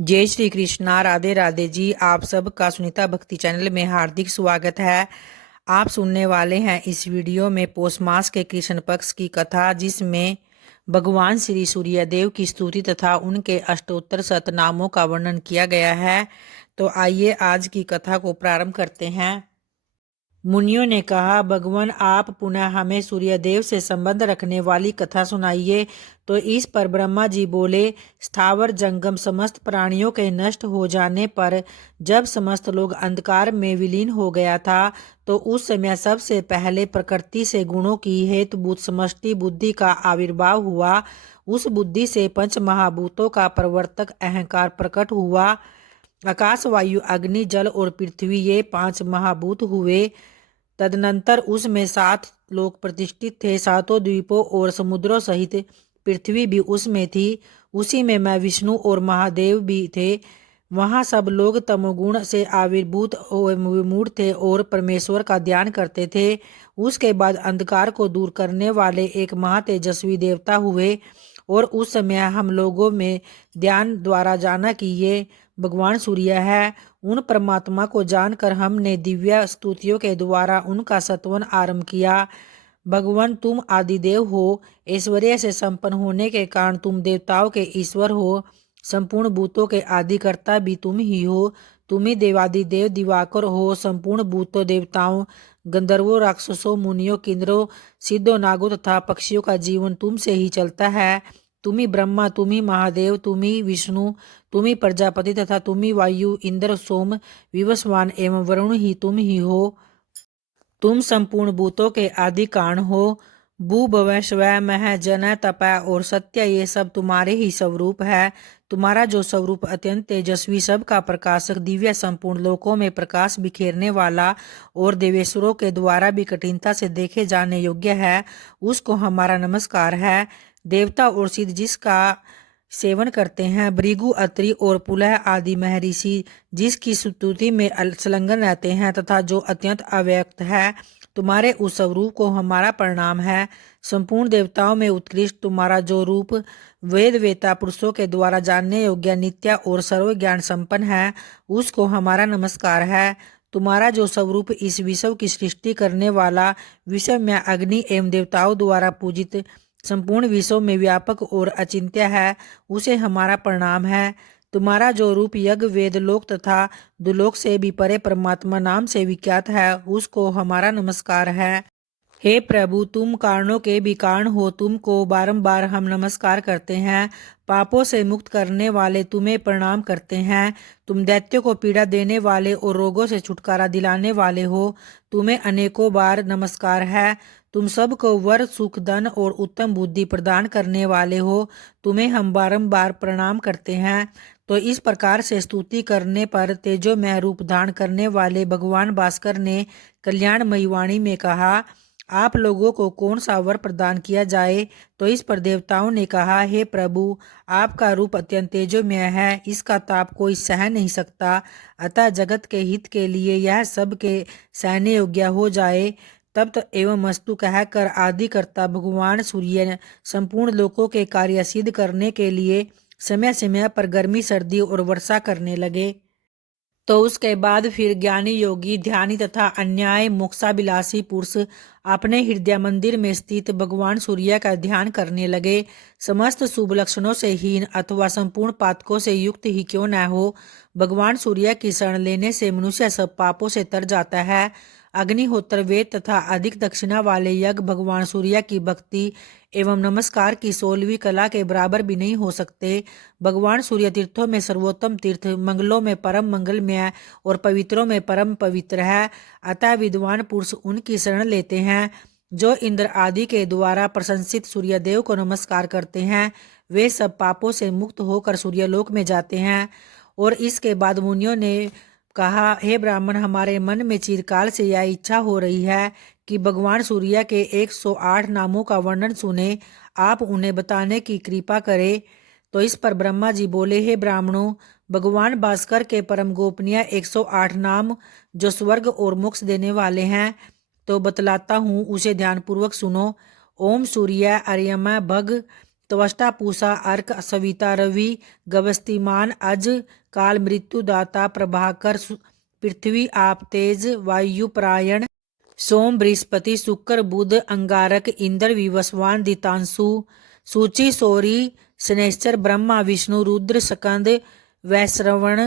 जय श्री कृष्णा। राधे राधे जी। आप सबका सुनीता भक्ति चैनल में हार्दिक स्वागत है। आप सुनने वाले हैं इस वीडियो में पौष मास के कृष्ण पक्ष की कथा, जिसमें भगवान श्री सूर्यदेव की स्तुति तथा उनके अष्टोत्तर शतनामों का वर्णन किया गया है। तो आइए आज की कथा को प्रारंभ करते हैं। मुनियों ने कहा, भगवान आप पुनः हमें सूर्यदेव से संबंध रखने वाली कथा सुनाइए। तो इस पर ब्रह्मा जी बोले, स्थावर जंगम समस्त प्राणियों के नष्ट हो जाने पर जब समस्त लोग अंधकार में विलीन हो गया था, तो उस समय सबसे पहले प्रकृति से गुणों की हेतुभूत समष्टि बुद्धि का आविर्भाव हुआ। उस बुद्धि से पंच महाभूतों का प्रवर्तक अहंकार प्रकट हुआ। आकाश, वायु, अग्नि, जल और पृथ्वी, ये 5 महाभूत हुए। तदनंतर उसमें 7 लोग प्रतिष्ठित थे। 7 द्वीपों और समुद्रों सहित पृथ्वी भी उसमें थी। उसी में मैं विष्णु और महादेव भी थे। वहाँ सब लोग तमोगुण से आविर्भूत और विमूढ़ थे और परमेश्वर का ध्यान करते थे। उसके बाद अंधकार को दूर करने वाले एक महातेजस्वी देवता हुए, और उस समय हम लोगों में ध्यान द्वारा जाना कि ये भगवान सूर्य है। उन परमात्मा को जानकर हमने दिव्य स्तुतियों के द्वारा उनका सत्वन आरंभ किया। भगवान तुम आदिदेव हो, ऐश्वर्य से संपन्न होने के कारण तुम देवताओं के ईश्वर हो। संपूर्ण भूतों के आदिकर्ता भी तुम ही हो। तुम ही देवादिदेव दिवाकर हो। संपूर्ण भूतों, देवताओं, गंधर्वों, राक्षसों, मुनियों, किन्नरों, सिद्धों, नागों तथा पक्षियों का जीवन तुमसे ही चलता है। तुम ही ब्रह्मा, तुम ही महादेव, तुम ही विष्णु, तुम ही प्रजापति तथा तुम ही वायु, इंद्र, सोम, विवस्वान एवं वरुण ही तुम ही हो। तुम संपूर्ण भूतों के आदि कारण हो। भू भव स्व मह जन तप और सत्य, ये सब तुम्हारे ही स्वरूप है। तुम्हारा जो स्वरूप अत्यंत तेजस्वी, सबका प्रकाशक, दिव्य, संपूर्ण लोकों में प्रकाश बिखेरने वाला और देवेश्वरों के द्वारा भी कठिनता से देखे जाने योग्य है, उसको हमारा नमस्कार है। देवता और सिद्ध जिसका सेवन करते हैं, भृगु, अत्रि और पुलह आदि महर्षि जिसकी स्तुति में संलग्न रहते हैं, तथा जो अत्यंत अव्यक्त है, तुम्हारे उस स्वरूप को हमारा प्रणाम है। संपूर्ण देवताओं में उत्कृष्ट तुम्हारा जो रूप वेद वेता पुरुषों के द्वारा जानने योग्य, नित्य और सर्व ज्ञान संपन्न है, उसको हमारा नमस्कार है। तुम्हारा जो स्वरूप इस विश्व की सृष्टि करने वाला, विश्व में अग्नि एवं देवताओं द्वारा पूजित, संपूर्ण विश्व में व्यापक और अचिंत्य है, उसे हमारा प्रणाम है। तुम्हारा जो रूप यज्ञ, वेद लोक तथा दुलोक से भी परे परमात्मा नाम से विख्यात है, उसको हमारा नमस्कार है। हे प्रभु, तुम कारणों के भी कारण हो, तुमको बारंबार हम नमस्कार करते हैं। पापों से मुक्त करने वाले तुम्हें प्रणाम करते हैं। तुम दैत्यों को पीड़ा देने वाले और रोगों से छुटकारा दिलाने वाले हो, तुम्हें अनेकों बार नमस्कार है। तुम सबको वर, सुख, धन और उत्तम बुद्धि प्रदान करने वाले हो, तुम्हें हम बारंबार प्रणाम करते हैं। तो इस प्रकार से स्तुति करने पर तेजोमय रूप धारण करने वाले भगवान भास्कर ने कल्याणमयी वाणी में कहा, आप लोगों को कौन सा वर प्रदान किया जाए। तो इस पर देवताओं ने कहा, हे प्रभु, आपका रूप अत्यंत तेजोमय है, इसका ताप कोई सह नहीं सकता, अतः जगत के हित के लिए यह सबके सहने योग्य हो जाए। तप्त एवं मस्तु कहकर आदिकर्ता भगवान सूर्य संपूर्ण लोकों के कार्य सिद्ध करने के लिए समय समय पर गर्मी, सर्दी और वर्षा करने लगे। तो उसके बाद फिर ज्ञानी, योगी, ध्यानी तथा अन्याय मोक्षाभिलाषी पुरुष अपने हृदय मंदिर में स्थित भगवान सूर्य का ध्यान करने लगे। समस्त शुभ लक्षणों से हीन अथवा संपूर्ण पातकों से युक्त ही क्यों न हो, भगवान सूर्य की शरण लेने से मनुष्य सब पापों से तर जाता है। अग्निहोत्र, वेद तथा अधिक दक्षिणा वाले यज्ञ भगवान सूर्य की भक्ति एवं नमस्कार की 16वीं कला के बराबर भी नहीं हो सकते। भगवान सूर्य तीर्थों में सर्वोत्तम तीर्थ, मंगलों में परम मंगलमय और पवित्रों में परम पवित्र है, अतः विद्वान पुरुष उनकी शरण लेते हैं। जो इंद्र आदि के द्वारा प्रशंसित सूर्यदेव को नमस्कार करते हैं, वे सब पापों से मुक्त होकर सूर्यलोक में जाते हैं। और इसके बाद मुनियों ने कहा, हे ब्राह्मण, हमारे मन में चिरकाल से यह इच्छा हो रही है कि भगवान सूर्य के 108 नामों का वर्णन सुने, आप उन्हें बताने की कृपा करें। तो इस पर ब्रह्मा जी बोले, हे ब्राह्मणों, भगवान भास्कर के परम गोपनीय 108 नाम जो स्वर्ग और मोक्ष देने वाले हैं, तो बतलाता हूँ, उसे ध्यानपूर्वक सुनो। ओम सूर्य अर्यमा भग त्वष्टा पूषा अर्क सविता रवि गवस्तिमान अज काल मृत्यु दाता प्रभाकर पृथ्वी आप तेज वायु प्रायण सोम बृहस्पति शुक्र बुध अंगारक इंद्र विवस्वान दितांशु सूचि सौरी शनैश्चर ब्रह्मा विष्णु रुद्र स्कंद वैश्रवण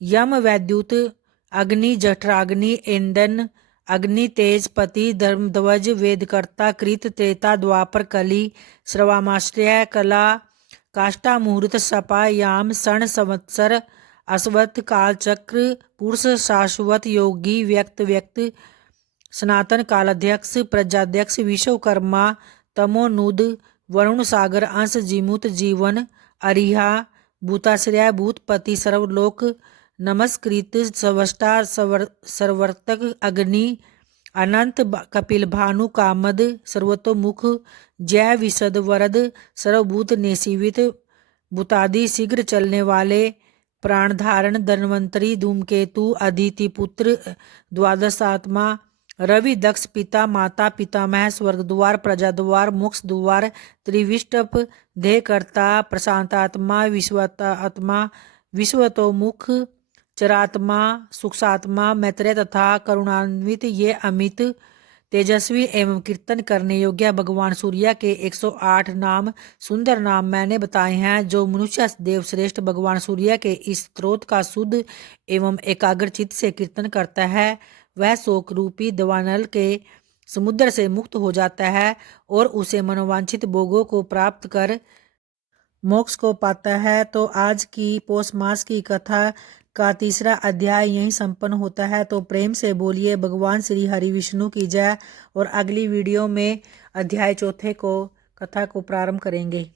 यम वैद्युत अग्नि जठराग्नि इंदन अग्नि तेज पति धर्मध्वज वेदकर्ता कृत त्रेता द्वापर कली श्रवामाश्रय कला काष्टा मुहूर्त सपा याम षण संवत्सर अश्वत्थ काल चक्र पुरुष शाश्वत योगी व्यक्त व्यक्त सनातन कालाध्यक्ष प्रजाध्यक्ष विश्वकर्मा तमोनुद वरुण सागर अंश जीमुत जीवन अरिहा भूताश्रय भूतपति सर्वलोक नमस्कृत स्वष्टा सर्वर्तक अग्नि अनंत कपिल भानु कामद सर्वतोमुख जय विशद वरद सर्वभूत नेसीवित भूतादि शीघ्र चलने वाले प्राणधारण धन्वंतरी धूमकेतु अदिति पुत्र द्वादश आत्मा रवि दक्ष पिता माता पितामह स्वर्ग द्वार प्रजा द्वार मोक्ष द्वार त्रिविष्टप देहकर्ता प्रशांतात्मा विश्वतात्मा विश्वतोमुख चरात्मा सुक्षात्मा मैत्रेय तथा करुणान्वित ये अमित तेजस्वी एवं कीर्तन करने योग्य भगवान सूर्य के 108 नाम सुंदर नाम मैंने बताए हैं। जो मनुष्य देव श्रेष्ठ भगवान सूर्य के इस स्त्रोत का शुद्ध एवं एकाग्रचित से कीर्तन करता है वह शोक रूपी दवानल के समुद्र से मुक्त हो जाता है और उसे मनोवांछित भोगों को प्राप्त कर मोक्ष को पाता है। तो आज की पौष मास की कथा का तीसरा अध्याय यहीं संपन्न होता है। तो प्रेम से बोलिए भगवान श्री हरि विष्णु की जय। और अगली वीडियो में अध्याय चौथे को कथा को प्रारंभ करेंगे।